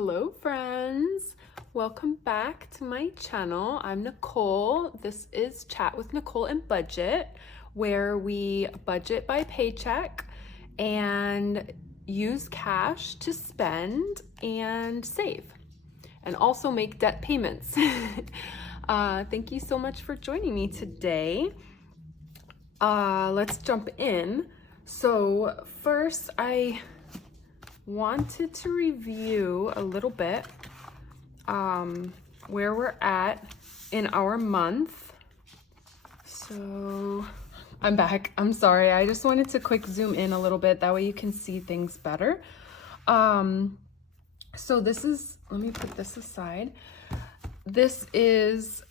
Hello friends, welcome back to my channel. I'm Nicole. This is Chat with Nicole and Budget, where we budget by paycheck and use cash to spend and save and also make debt payments. Thank you so much for joining me today. Let's jump in. So first I wanted to review a little bit where we're at in our month. So I'm back. I'm sorry. I just wanted to quick zoom in a little bit. That way you can see things better. So this is, let me put this aside. This is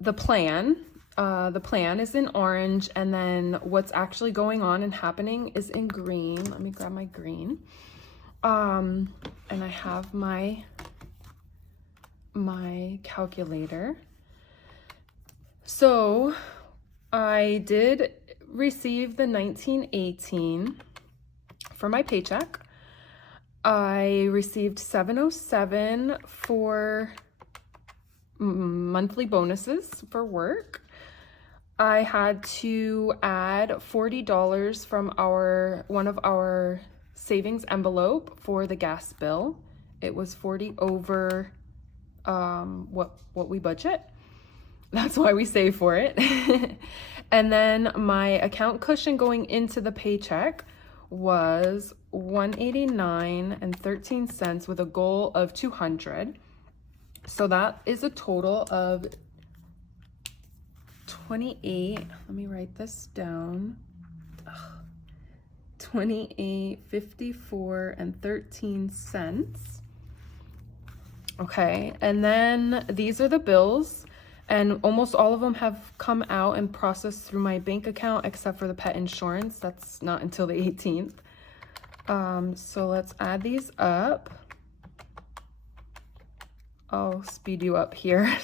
the plan. The plan is in orange, and then what's actually going on and happening is in green. Let me grab my green. And I have my calculator. So I did receive the 1918 for my paycheck. I received $707 for monthly bonuses for work. I had to add $40 from one of our savings envelope for the gas bill. It was 40 over what we budget. That's why we save for it. And then my account cushion going into the paycheck was $189.13 with a goal of $200. So that is a total of 28. Let me write this down. $28.54.13. Okay, and then these are the bills, and almost all of them have come out and processed through my bank account except for the pet insurance. That's not until the 18th. So let's add these up. I'll speed you up here.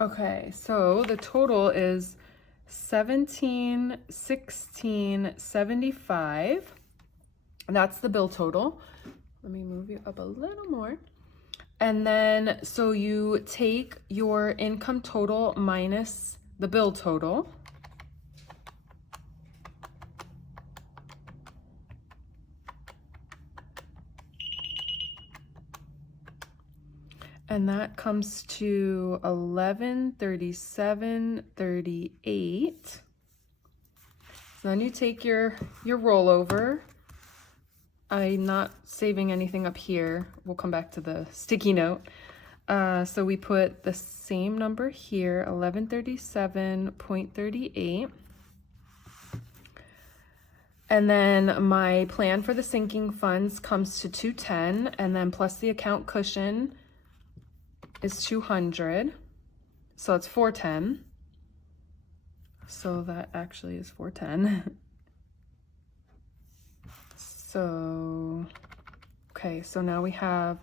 Okay, so the total is $1716.75. That's the bill total. Let me move you up a little more. And then, so you take your income total minus the bill total. And that comes to $1137.38. So then you take your rollover. I'm not saving anything up here. We'll come back to the sticky note. So we put the same number here, 1137.38. And then my plan for the sinking funds comes to 210, and then plus the account cushion is 200, so it's 410. So that actually is 410. So okay, so now we have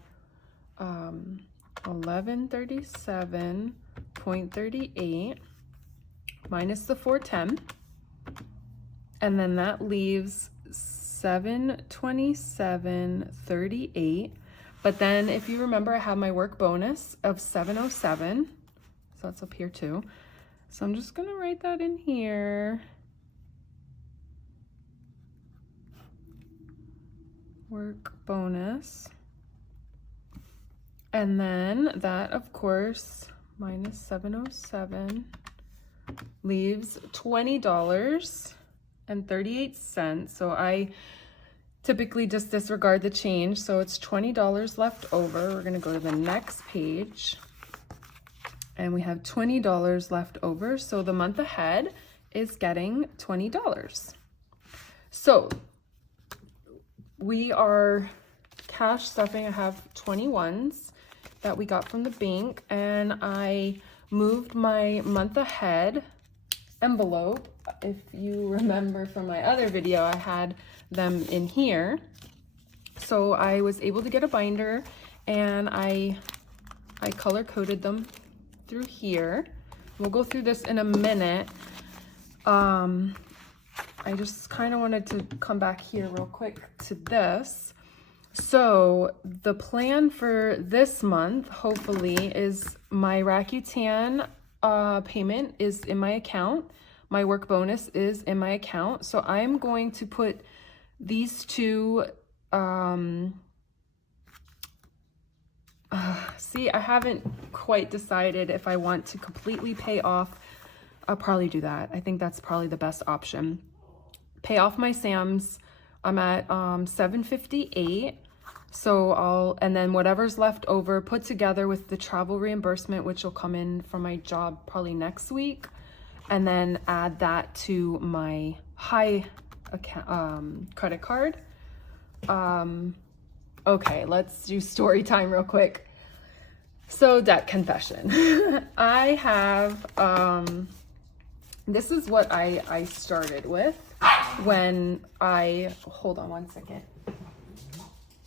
1137.38 minus the 410, and then that leaves 727.38. But then if you remember, I have my work bonus of 707. So that's up here too. So I'm just gonna write that in here. Work bonus. And then that, of course, minus 707 leaves $20.38. So I typically just disregard the change, so it's $20 left over. We're gonna go to the next page, and we have $20 left over, so the month ahead is getting $20. So we are cash stuffing. I have 21s that we got from the bank, and I moved my month ahead envelope. If you remember from my other video, I had them in here. So I was able to get a binder, and I color coded them through here. We'll go through this in a minute. I just kind of wanted to come back here real quick to this. So the plan for this month, hopefully, is my Rakuten payment is in my account. My work bonus is in my account. So I'm going to put these two, see, I haven't quite decided if I want to completely pay off. I'll probably do that. I think that's probably the best option. Pay off my Sam's. I'm at $758. So and then whatever's left over, put together with the travel reimbursement, which will come in from my job probably next week, and then add that to my high account, credit card. Okay, let's do story time real quick. So debt confession. I have, this is what I started with when hold on one second.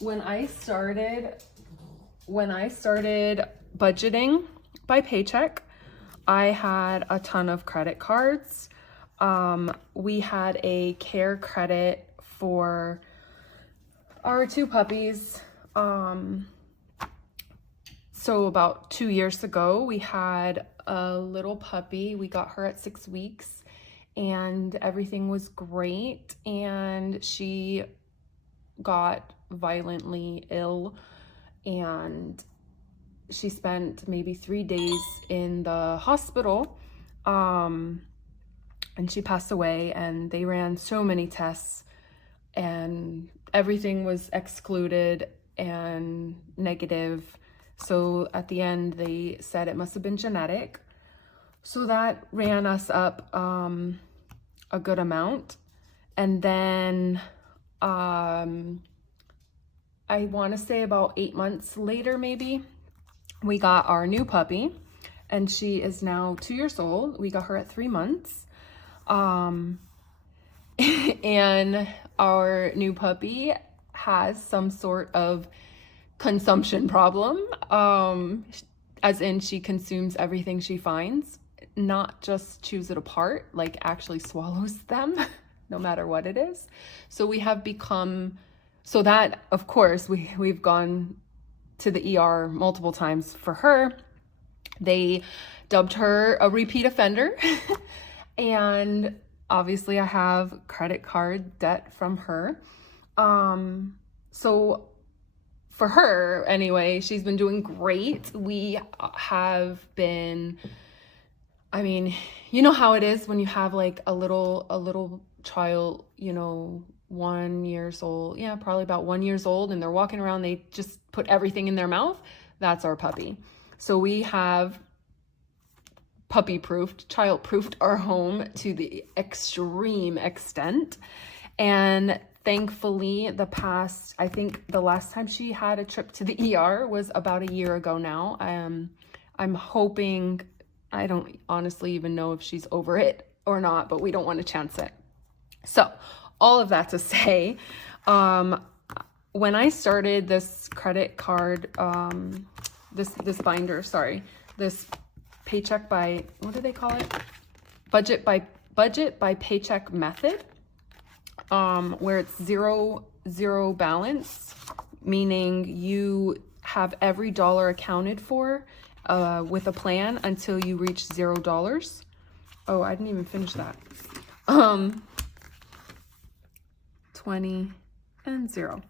When I started budgeting by paycheck, I had a ton of credit cards. We had a care credit for our two puppies. So about 2 years ago, we had a little puppy. We got her at 6 weeks, and everything was great. And she got violently ill, and she spent maybe 3 days in the hospital, and she passed away, and they ran so many tests, and everything was excluded and negative. So at the end, they said it must have been genetic. So that ran us up a good amount. And then I want to say about 8 months later, maybe, we got our new puppy, and she is now 2 years old. We got her at 3 months. And our new puppy has some sort of consumption problem, as in she consumes everything she finds, not just chews it apart, like actually swallows them, no matter what it is. So we have become, so that, of course, we've gone to the ER multiple times for her. They dubbed her a repeat offender. And obviously I have credit card debt from her. So for her, anyway, she's been doing great. We have been, I mean, you know how it is when you have like a little child, 1 year old, yeah, probably about 1 year old, and they're walking around, they just put everything in their mouth. That's our puppy. So we have puppy-proofed, child-proofed our home to the extreme extent. And thankfully, I think the last time she had a trip to the ER was about a year ago now. I'm hoping, I don't honestly even know if she's over it or not, but we don't want to chance it. So all of that to say, when I started this credit card, this binder, this paycheck by, what do they call it? Budget by paycheck method, where it's zero balance, meaning you have every dollar accounted for with a plan until you reach $0. Oh, I didn't even finish that. 20 and 0.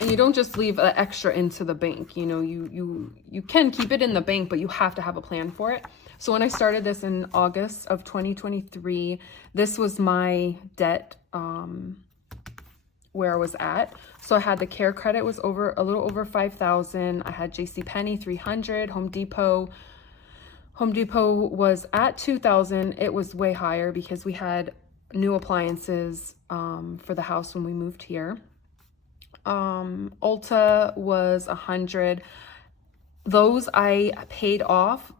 And you don't just leave an extra into the bank. You can keep it in the bank, but you have to have a plan for it. So when I started this in August of 2023, this was my debt, where I was at. So I had the care credit was a little over 5,000. I had JCPenney 300, Home Depot was at 2,000. It was way higher because we had new appliances for the house when we moved here. Ulta was 100. Those I paid off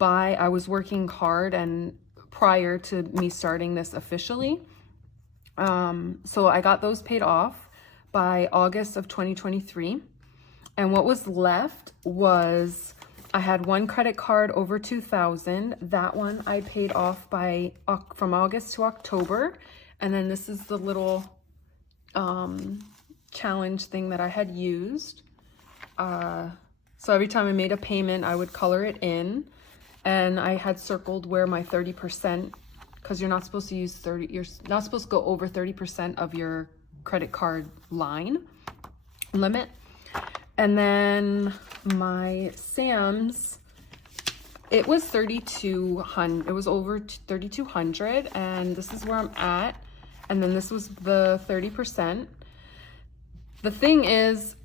I was working hard and prior to me starting this officially. So I got those paid off. by August of 2023. And what was left was, I had one credit card over $2,000. That one I paid off by from August to October. And then this is the little challenge thing that I had used. So every time I made a payment, I would color it in. And I had circled where my 30%, because you're not supposed to use 30, you're not supposed to go over 30% of your credit card line limit. And then my Sam's, it was 3,200, it was over 3,200, and this is where I'm at. And then this was the 30%. The thing is,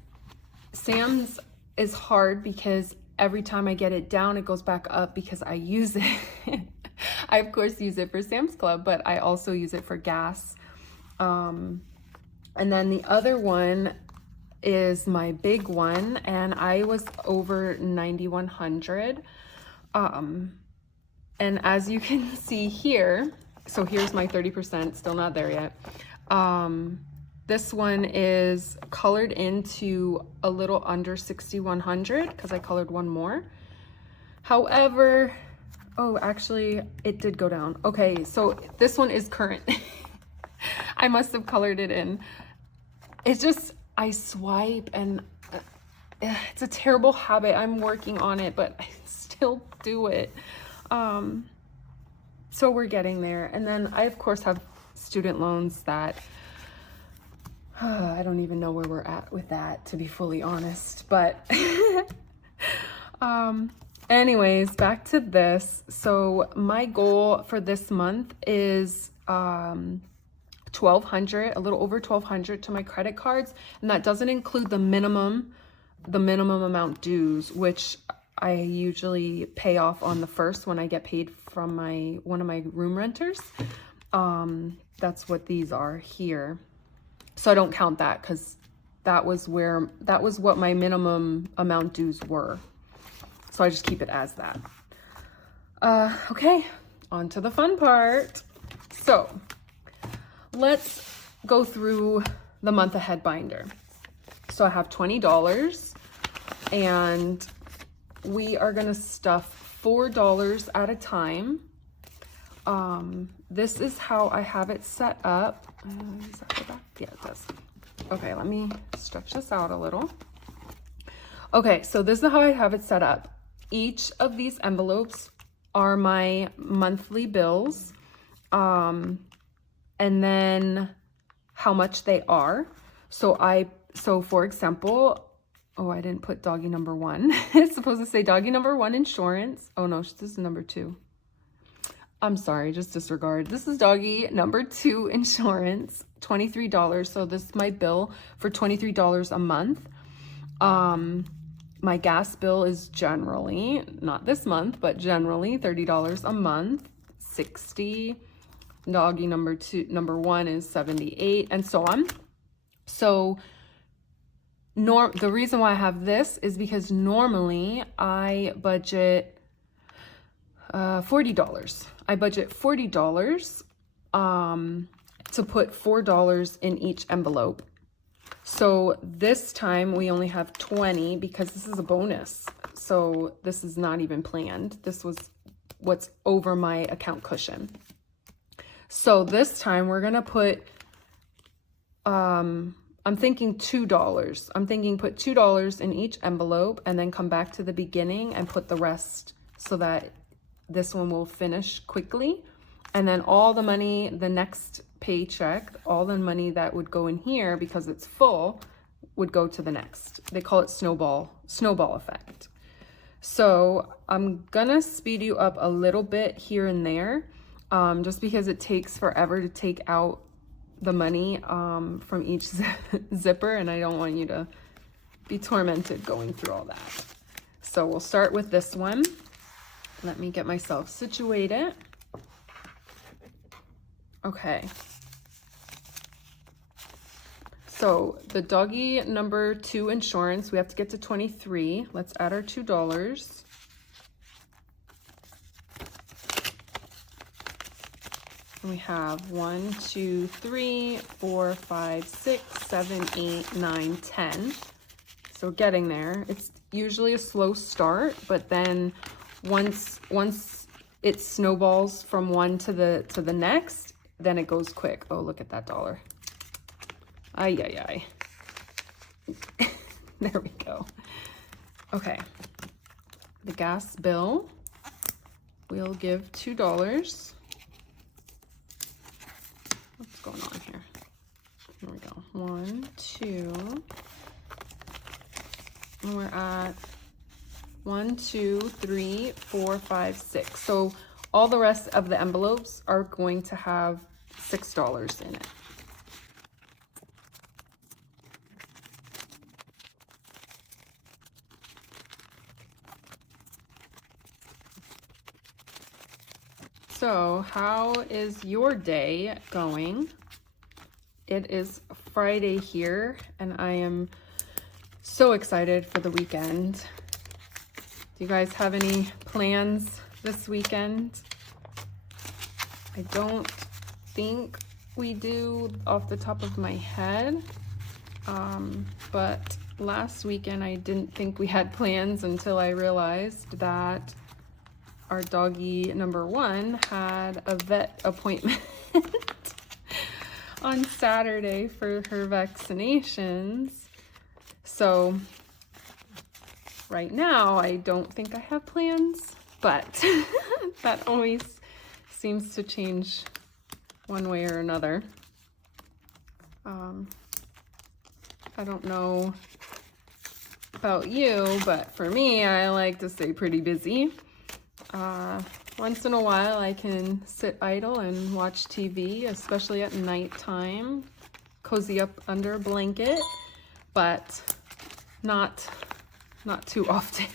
Sam's is hard because every time I get it down, it goes back up because I use it. I of course use it for Sam's Club, but I also use it for gas. And then the other one is my big one, and I was over 9,100. And as you can see here, so here's my 30%, still not there yet. This one is colored into a little under 6,100 because I colored one more. However, oh, actually it did go down. Okay, so this one is current. I must have colored it in. It's just, I swipe and it's a terrible habit. I'm working on it, but I still do it. So we're getting there. And then I of course have student loans that I don't even know where we're at with that, to be fully honest, but anyways, back to this. So my goal for this month is 1,200, a little over 1,200 to my credit cards, and that doesn't include the minimum amount dues, which I usually pay off on the first when I get paid from one of my room renters. That's what these are here. So I don't count that because that was what my minimum amount dues were. So I just keep it as that. Okay, on to the fun part. So let's go through the month ahead binder. So I have $20 and we are gonna stuff $4 at a time. This is how I have it set up. Does that go back? Yeah, it does. Okay, let me stretch this out a little. Okay, so this is how I have it set up. Each of these envelopes are my monthly bills, and then how much they are. So for example, oh, I didn't put doggy number 1. It's supposed to say doggy number 1 insurance. Oh no, this is number 2. I'm sorry, just disregard. This is doggy number 2 insurance, $23. So this is my bill for $23 a month. My gas bill is generally, not this month, but generally $30 a month, 60. Doggy number 1 is 78, and so on. So the reason why I have this is because normally I budget $40. I budget $40 to put $4 in each envelope. So this time we only have 20 because this is a bonus. So this is not even planned. This was what's over my account cushion. So this time we're gonna put, I'm thinking $2. I'm thinking put $2 in each envelope and then come back to the beginning and put the rest so that this one will finish quickly. And then all the money, the next paycheck, all the money that would go in here because it's full would go to the next. They call it snowball effect. So I'm gonna speed you up a little bit here and there, just because it takes forever to take out the money from each zipper, and I don't want you to be tormented going through all that. So we'll start with this one. Let me get myself situated. Okay. So the doggy number 2 insurance, we have to get to 23. Let's add our $2. We have 1, 2, 3, 4, 5, 6, 7, 8, 9, 10. So getting there. It's usually a slow start, but then once it snowballs from one to the next, then it goes quick. Oh, look at that dollar. Ay, ay, ay. There we go. Okay. The gas bill, we'll give $2. What's going on here? Here we go. 1, 2. And we're at 1, 2, 3, 4, 5, 6. So all the rest of the envelopes are going to have $6 in it. So how is your day going? It is Friday here, and I am so excited for the weekend. Do you guys have any plans this weekend? I don't think we do off the top of my head, but last weekend I didn't think we had plans until I realized that our doggy number 1 had a vet appointment on Saturday for her vaccinations. So right now I don't think I have plans, but that always seems to change one way or another. I don't know about you, but for me, I like to stay pretty busy. Once in a while I can sit idle and watch TV, especially at nighttime, cozy up under a blanket, but not too often.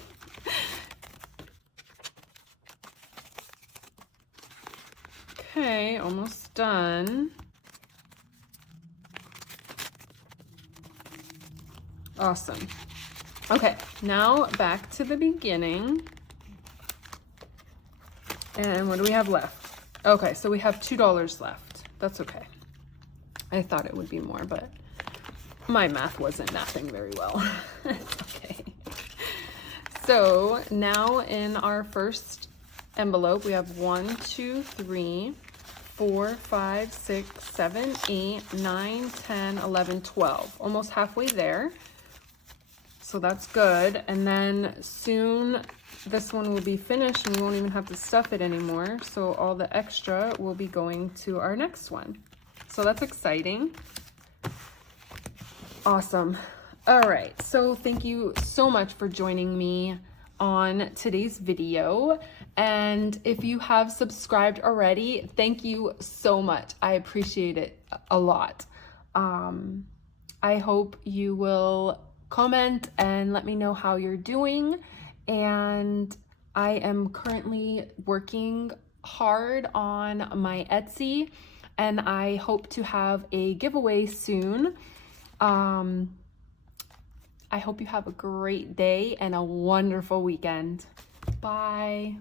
Okay, almost done. Awesome. Okay, now back to the beginning. And what do we have left? Okay, so we have $2 left. That's okay. I thought it would be more, but my math wasn't mathing very well. Okay. So now in our first envelope, we have 1, 2, 3, 4, 5, 6, 7, 8, 9, 10, 11, 12. Almost halfway there. So that's good. And then soon this one will be finished and we won't even have to stuff it anymore. So all the extra will be going to our next one. So that's exciting. Awesome. All right. So thank you so much for joining me on today's video. And if you have subscribed already, thank you so much. I appreciate it a lot. I hope you will comment and let me know how you're doing. And I am currently working hard on my Etsy, and I hope to have a giveaway soon. I hope you have a great day and a wonderful weekend. Bye.